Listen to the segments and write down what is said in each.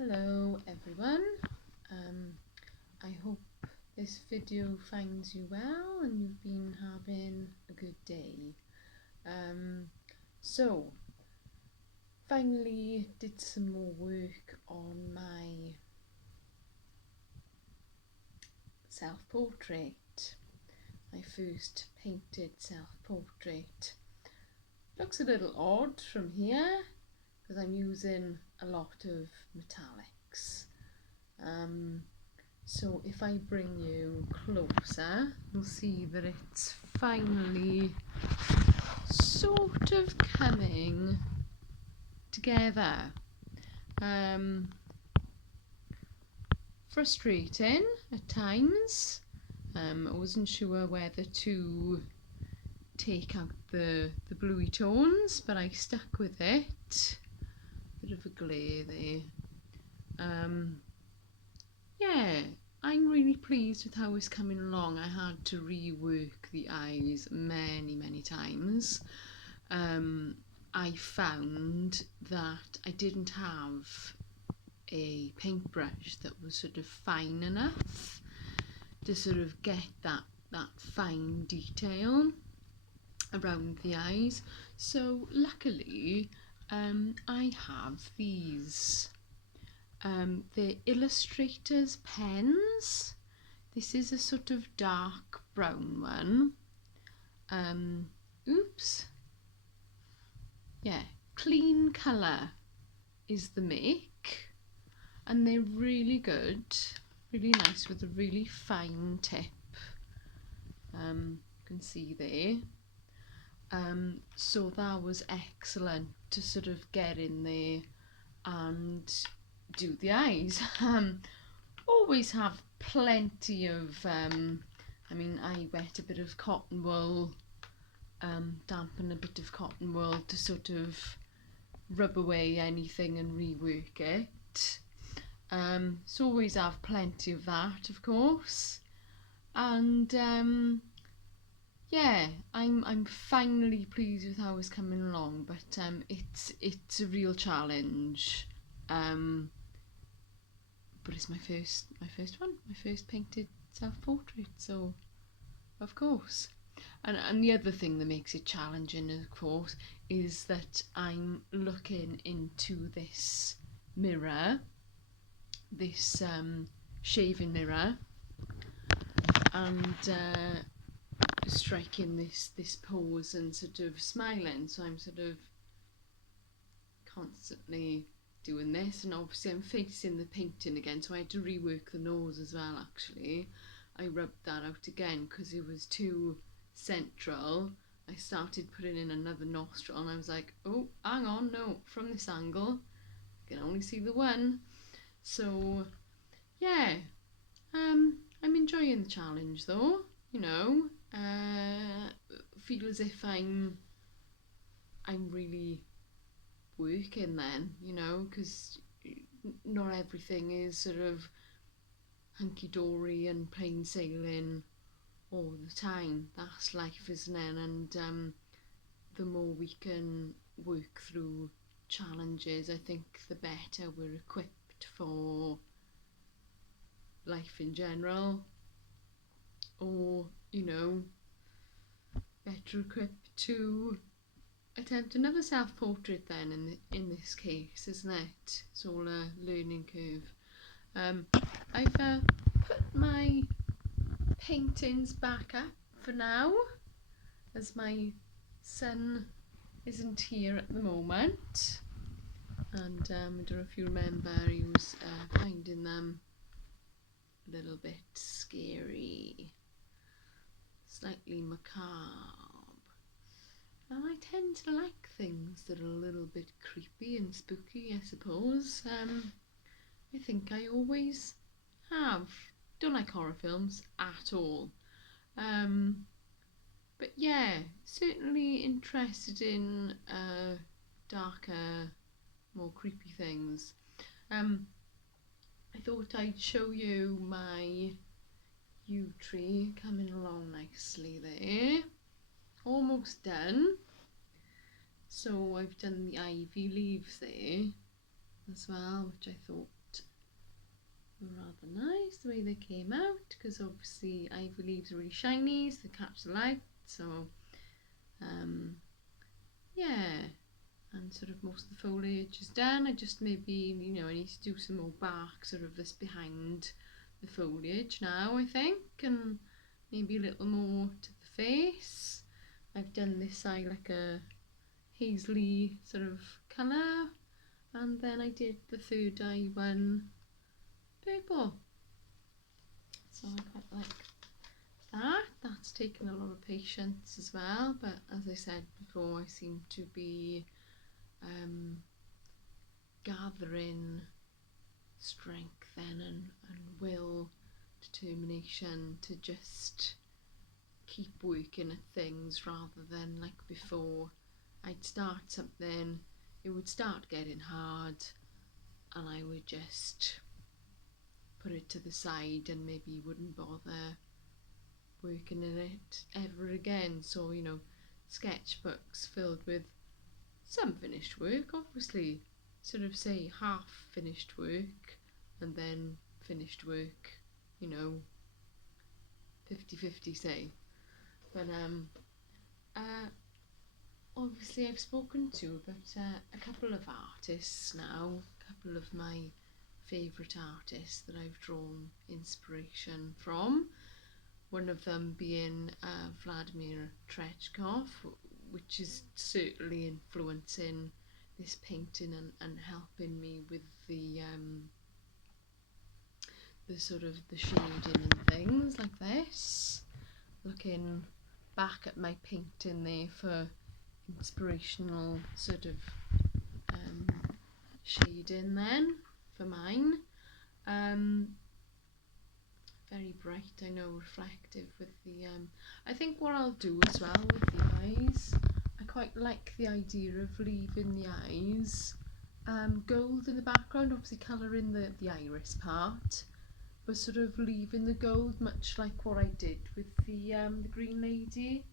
Hello everyone, I hope this video finds you well and you've been having a good day. So finally did some more work on my self-portrait, my first painted self-portrait. Looks a little odd from here because I'm using a lot of metallics. So if I bring you closer, you'll see that it's finally sort of coming together. Frustrating at times. I wasn't sure whether to take out the bluey tones, but I stuck with it. Bit of a glare there. Yeah, I'm really pleased with how it's coming along. I had to rework the eyes many times. I found that I didn't have a paintbrush that was sort of fine enough to sort of get that fine detail around the eyes. So luckily I have these. They're Illustrator's pens. This is a sort of dark brown one. Yeah, Clean Colour is the make, and they're really good, really nice with a really fine tip. You can see there. So that was excellent to sort of get in there and do the eyes. Always have plenty of I wet a bit of cotton wool, dampen a bit of cotton wool to sort of rub away anything and rework it. So always have plenty of that, of course. And yeah, I'm finally pleased with how it's coming along, but it's a real challenge. But it's my first one, my first painted self-portrait, so of course. And the other thing that makes it challenging, of course, is that I'm looking into this mirror, this shaving mirror, and striking this pose and sort of smiling. So I'm sort of constantly doing this, and obviously I'm facing the painting again, so I had to rework the nose as well. Actually, I rubbed that out again because it was too central. I started putting in another nostril and I was like, oh, hang on, no, from this angle I can only see the one. So yeah, I'm enjoying the challenge though, you know. Feel as if I'm really working then, you know, because not everything is sort of hunky-dory and plain sailing all the time. That's life, isn't it? And the more we can work through challenges, I think the better we're equipped for life in general, or, you know, better equipped to attempt another self-portrait then in this case, isn't it? It's all a learning curve. I've put my paintings back up for now, as my son isn't here at the moment, and I don't know if you remember, he was finding them a little bit scary, slightly macabre. And I tend to like things that are a little bit creepy and spooky, I suppose. I think I always have. Don't like horror films at all. But yeah, certainly interested in darker, more creepy things. I thought I'd show you my yew tree coming along nicely there. Almost done. So I've done the ivy leaves there as well, which I thought were rather nice the way they came out, because obviously ivy leaves are really shiny, so they catch the light. So yeah, and sort of most of the foliage is done. I just maybe, I need to do some more bark sort of this behind the foliage now, I think, and maybe a little more to the face. I've done this eye like a hazely sort of colour, and then I did the third eye one purple. So I quite like that. That's taken a lot of patience as well, but as I said before, I seem to be gathering strength then and will, determination to just keep working at things, rather than like before, I'd start something, it would start getting hard, and I would just put it to the side and maybe wouldn't bother working in it ever again. So, sketchbooks filled with some finished work, obviously, sort of say half finished work and then finished work, 50-50 say. But obviously I've spoken to about a couple of artists now, a couple of my favourite artists that I've drawn inspiration from. One of them being Vladimir Trechkov, which is certainly influencing this painting and helping me with the sort of the shading and things like this. Looking back at my painting there for inspirational sort of shading then for mine. Very bright, I know, reflective with the I think what I'll do as well with the eyes, I quite like the idea of leaving the eyes gold in the background, obviously colouring the iris part, but sort of leaving the gold, much like what I did with the green lady.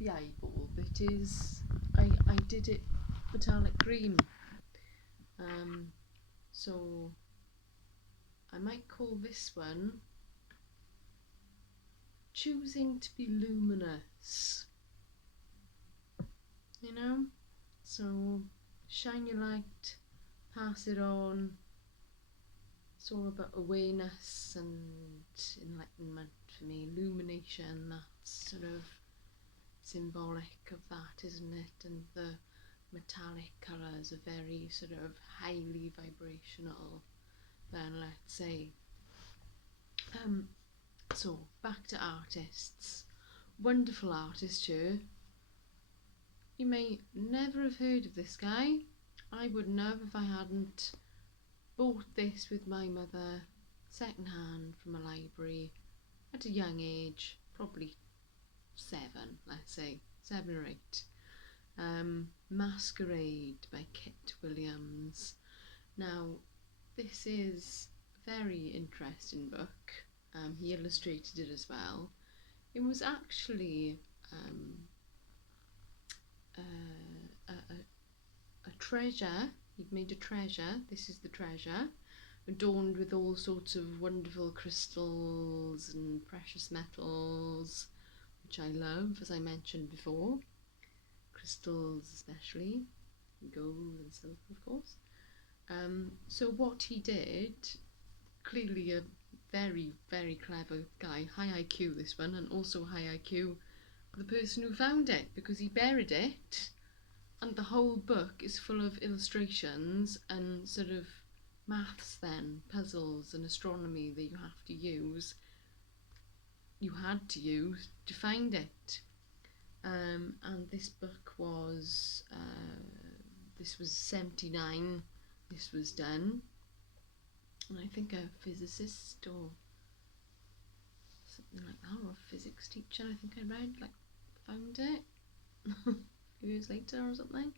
The eyeball bit is, I did it metallic green, so I might call this one Choosing to be Luminous, so shine your light, pass it on. It's all about awareness and enlightenment for me. Illumination, that's sort of symbolic of that, isn't it? And the metallic colours are very sort of highly vibrational, then let's say. So back to artists. Wonderful artist here. You may never have heard of this guy. I wouldn't have if I hadn't bought this with my mother second hand from a library at a young age, probably 7, let's say 7 or 8. Masquerade by Kit Williams. Now this is a very interesting book. He illustrated it as well. It was actually a treasure. He'd made a treasure. This is the treasure, adorned with all sorts of wonderful crystals and precious metals, which I love, as I mentioned before. Crystals especially, gold and silver, of course. So what he did, clearly a very, very clever guy, high IQ this one, and also high IQ for the person who found it, because he buried it, and the whole book is full of illustrations and sort of maths then, puzzles and astronomy that you have to use, you had to use to find it. And this book was, this was 79, this was done. And I think a physicist or something like that, or a physics teacher, I think I read, found it a few years later or something.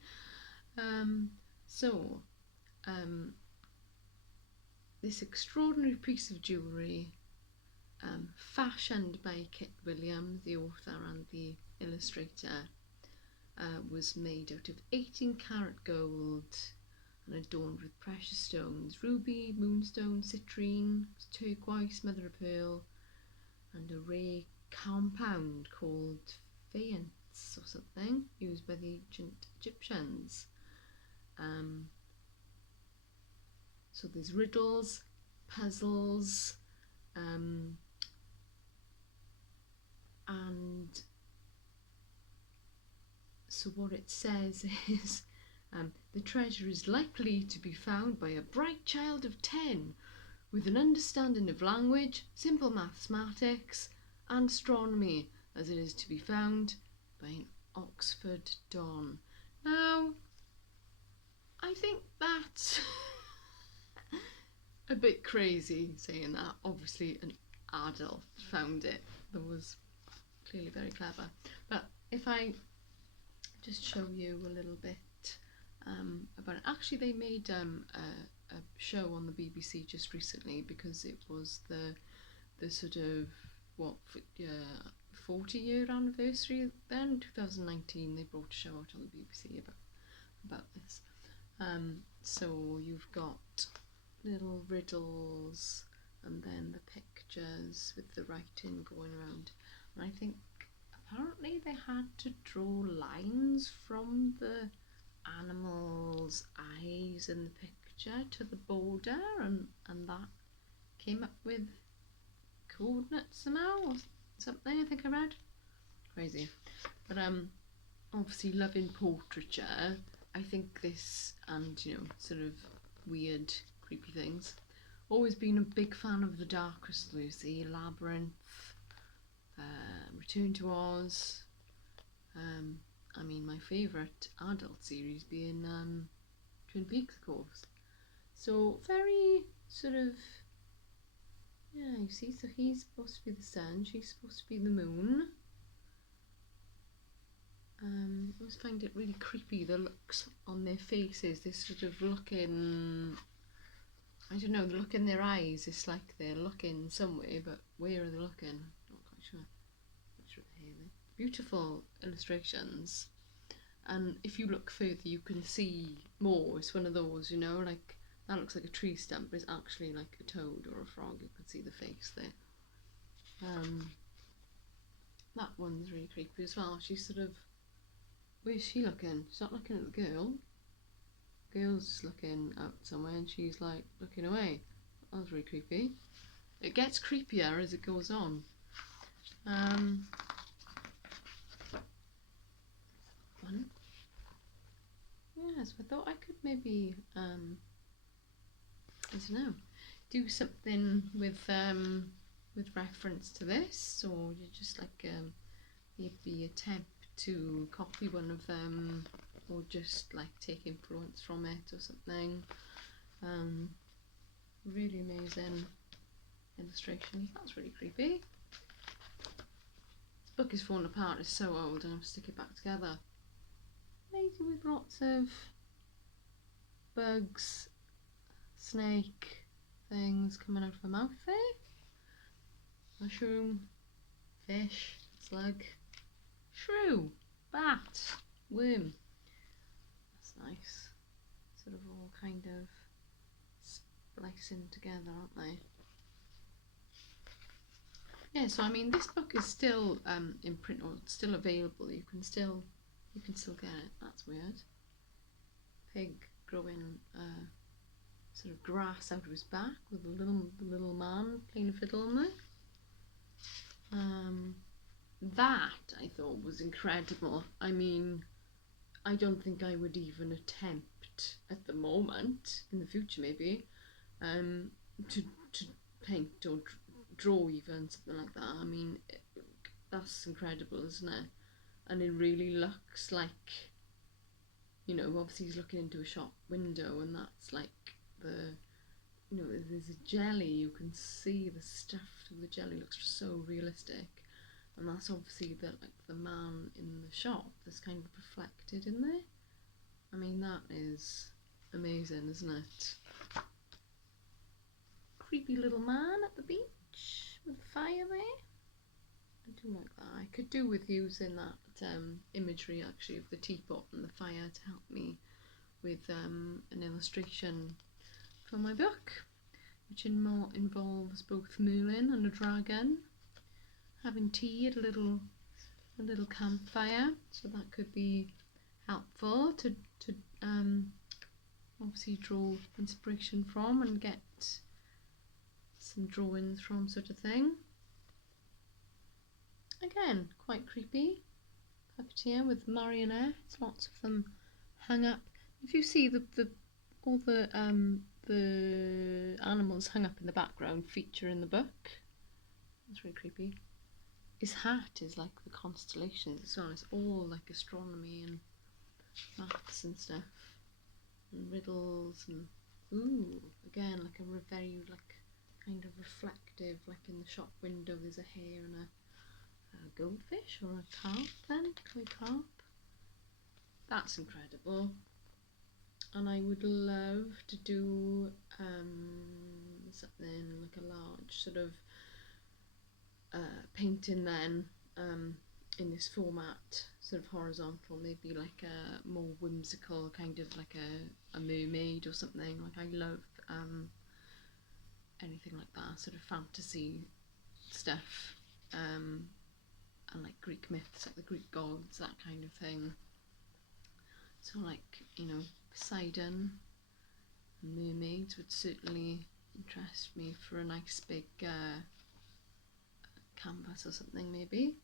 This extraordinary piece of jewellery, fashioned by Kit Williams, the author and the illustrator, was made out of 18 karat gold and adorned with precious stones: ruby, moonstone, citrine, turquoise, mother of pearl, and a rare compound called faience or something, used by the ancient Egyptians. So there's riddles, puzzles, and so what it says is, the treasure is likely to be found by a bright child of 10 with an understanding of language, simple mathematics and astronomy, as it is to be found by an Oxford Don. Now, I think that's a bit crazy saying that. Obviously an adult found it. That was clearly very clever. But if I just show you a little bit about it. Actually, they made a show on the BBC just recently, because it was the sort of 40-year anniversary. Then 2019 they brought a show out on the BBC about this. So you've got little riddles and then the pictures with the writing going around, and I think apparently they had to draw lines from the animal's eyes in the picture to the border, and that came up with coordinates somehow or something, I think I read. Crazy. But obviously loving portraiture, I think this, and sort of weird creepy things, always been a big fan of the Dark Crystal, you see, Labyrinth, Return to Oz. I mean, my favourite adult series being Twin Peaks, of course. So very sort of, yeah, you see, so he's supposed to be the sun, she's supposed to be the moon. I always find it really creepy, the looks on their faces, this sort of looking, I don't know, the look in their eyes, it's like they're looking somewhere, but where are they looking? Not quite sure. Beautiful illustrations, and if you look further you can see more. It's one of those, like that looks like a tree stump, but it's actually like a toad or a frog. You can see the face there. That one's really creepy as well. She's sort of, where's she looking? She's not looking at the girl. The girl's just looking out somewhere and she's like looking away. That was really creepy. It gets creepier as it goes on. One. Yeah, so I thought I could maybe I don't know, do something with reference to this, or you just like maybe attempt to copy one of them, or just like take influence from it or something. Really amazing illustration. That's really creepy. This book is falling apart, it's so old, and I'll stick it back together. Lady with lots of bugs, snake things coming out of her mouth there. Mushroom, fish, slug, shrew, bat, worm. That's nice. Sort of all kind of splicing together, aren't they? Yeah, so I mean this book is still in print, or still available. You can still get it. That's weird. Pig growing sort of grass out of his back with the little man playing a fiddle on there. That I thought was incredible. I mean, I don't think I would even attempt at the moment, in the future maybe, to paint or draw even, something like that. I mean, that's incredible, isn't it? And it really looks like, obviously he's looking into a shop window, and that's like there's a jelly, you can see the stuff of the jelly looks so realistic, and that's obviously the man in the shop that's kind of reflected in there. I mean, that is amazing, isn't it? Creepy little man at the beach with a fire there. I do like that. I could do with using that imagery actually of the teapot and the fire to help me with an illustration for my book, which involves both Merlin and a dragon having tea at a little campfire, so that could be helpful to obviously draw inspiration from and get some drawings from, sort of thing. Again, quite creepy puppeteer with marionettes, lots of them hung up. If you see all the animals hung up in the background feature in the book, it's really creepy. His hat is like the constellations as well. It's all like astronomy and maths and stuff and riddles, and again like a very like kind of reflective, like in the shop window there's a hare and a goldfish or a carp, then koi carp. That's incredible, and I would love to do something like a large sort of painting then in this format, sort of horizontal, maybe like a more whimsical kind of like a mermaid or something. Like I love anything like that, sort of fantasy stuff, and like Greek myths, like the Greek gods, that kind of thing. So like, you know, Poseidon and mermaids would certainly interest me for a nice big canvas or something, maybe.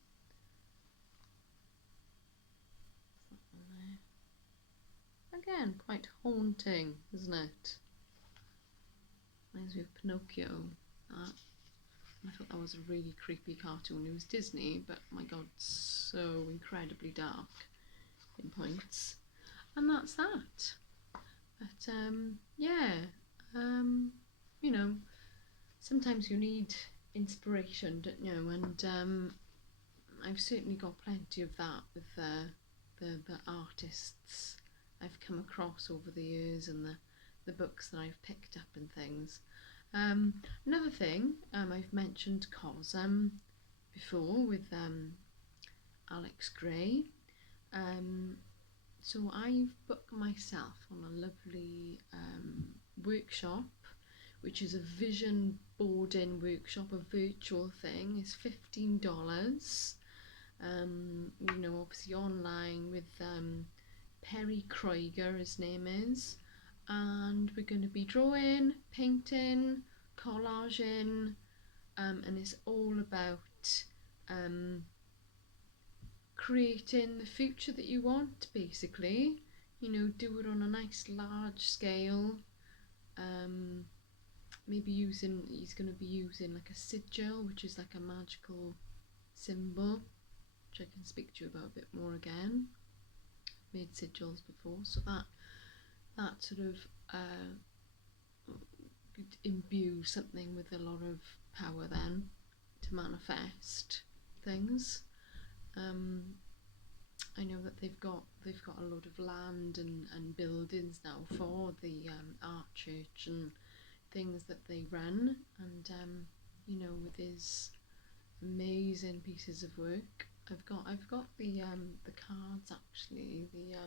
Again, quite haunting, isn't it? Reminds me of Pinocchio. I thought that was a really creepy cartoon. It was Disney, but my god, so incredibly dark in points. And that's that. But yeah, you know, sometimes you need inspiration, don't you? And I've certainly got plenty of that with the artists I've come across over the years and the books that I've picked up and things. Another thing, I've mentioned Cosm before with Alex Gray. So I've booked myself on a lovely workshop, which is a vision boarding workshop, a virtual thing. It's $15. You know, obviously online with Perry Kreuger, his name is, and we're going to be drawing, painting, collaging, and it's all about creating the future that you want, basically. You know, do it on a nice large scale. Maybe he's going to be using like a sigil, which is like a magical symbol, which I can speak to you about a bit more again. I've made sigils before, so that sort of could imbue something with a lot of power then to manifest things. I know that they've got a lot of land and buildings now for the art church and things that they run, and you know, with his amazing pieces of work. I've got the cards, actually, the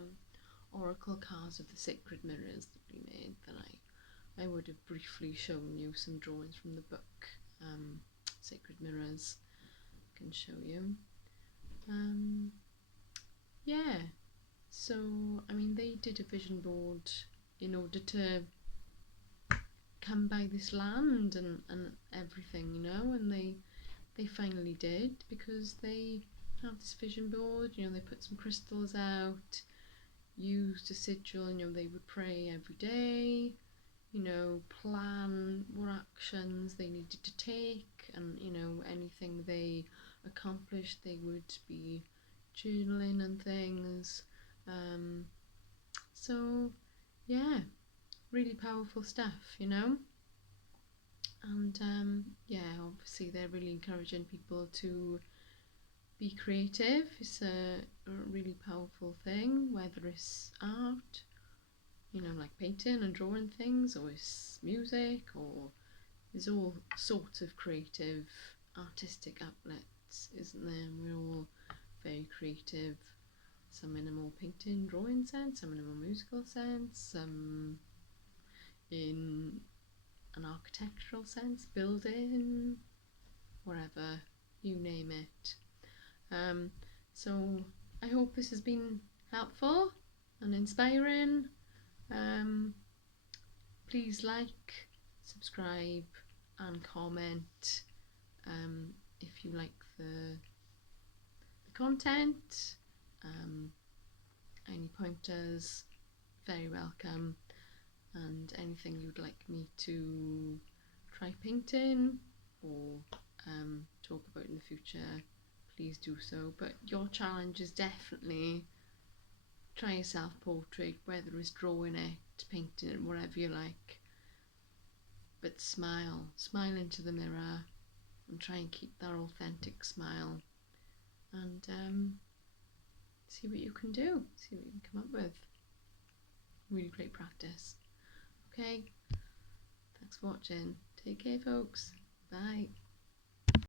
oracle cards of the sacred mirrors that we made, that I would have briefly shown you some drawings from the book, Sacred Mirrors. I can show you. Yeah, so I mean, they did a vision board in order to come by this land and everything, you know, and they finally did, because they have this vision board. You know, they put some crystals out, used a sigil, you know, they would pray every day, you know, plan what actions they needed to take, and you know, anything they accomplished, they would be journaling and things. So yeah, really powerful stuff, you know. And yeah, obviously they're really encouraging people to be creative. It's a really powerful thing, whether it's art, you know, like painting and drawing things, or it's music, or there's all sorts of creative artistic outlets, isn't there? And we're all very creative. some in a more painting, drawing sense, some in a more musical sense, some in an architectural sense, building, whatever, you name it. So I hope this has been helpful and inspiring. Please like, subscribe and comment if you like the content. Any pointers, very welcome, and anything you'd like me to try painting or talk about in the future, please do so. But your challenge is definitely try a self-portrait, whether it's drawing it, painting it, whatever you like, but smile into the mirror and try and keep that authentic smile, and see what you can do, see what you can come up with. Really great practice. Okay, thanks for watching. Take care, folks. Bye.